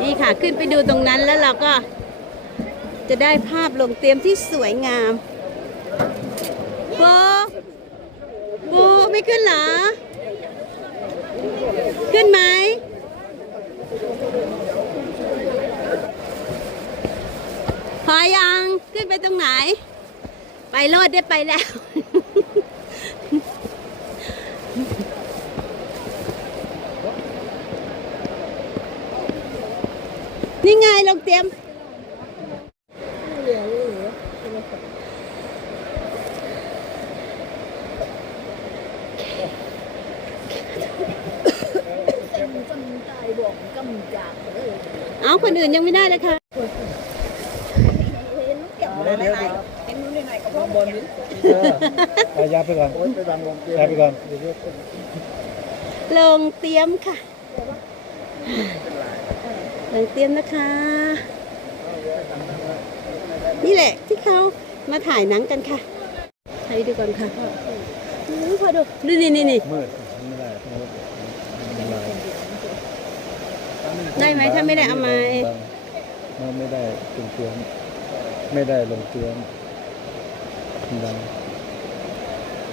นี่ค่ะขึ้นไปดูตรงนั้นแล้วเราก็จะได้ภาพลงเตรียมที่สวยงามโบโบไม่ขึ้นเหรอ ขึ้นไหมพอยังขึ้นไปตรงไหน ไปรอดได้ไปแล้ว นี่ไงลงเตรียม เอาคนอื่นยังไม่ได้เลยค่ะไปยาไปก่อนยาไปก่อนลงเตรียมค่ะ ลงเตรียมนะคะ นี่แหละที่เขามาถ่ายหนังกันค่ะให้ดูก่อนค่ะอู้พอดูดูนี่นี่นี่มืดไม่ได้ได้ไหมถ้าไม่ได้เอาไหมมันไม่ได้ลงเตียงไม่ได้ลงเตียงดัง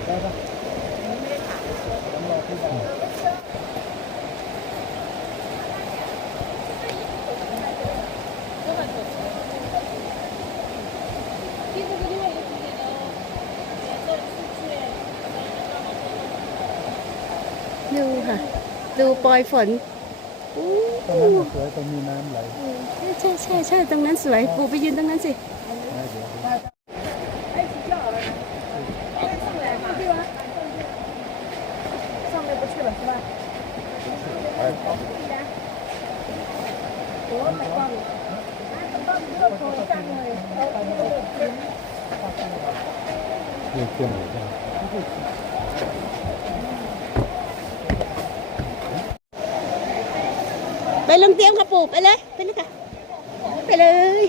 ดู ค่ะ ดูปลอยฝนอู้ตรงนั้นสวยตรงมีน้ำไหลใช่ใช่ใช่ตรงนั้นสวย ปูไปยืนตรงนั้นสินะเดี๋ยวเรื่องเครื่องไห ไปลงเตรียมค่ะปูไปเลยไปเลยค่ะไปเลย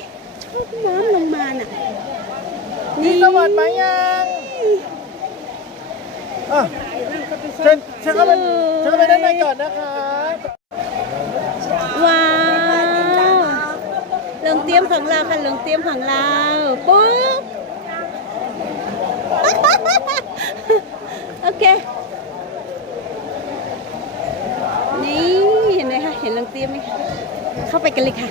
ชอบน้ำลงมาน่ะนี่สวัสดิ์มายังอะเชิญเชิญเข้าไปเชิญเข้าไปด้านในก่อนนะคะว้าวลงเตรียมของเราค่ะลงเตรียมของเราปุ๊บโอเค นี่เห็นไหมคะเห็นลงเตรียมไหมเข้าไปกันเลยค่ะ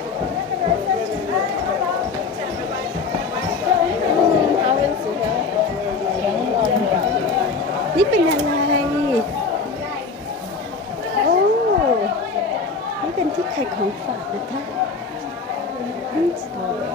นี่เป็นอะไรโอ้นี่เป็นที่ไข่ของฝากนะคะอืมสวย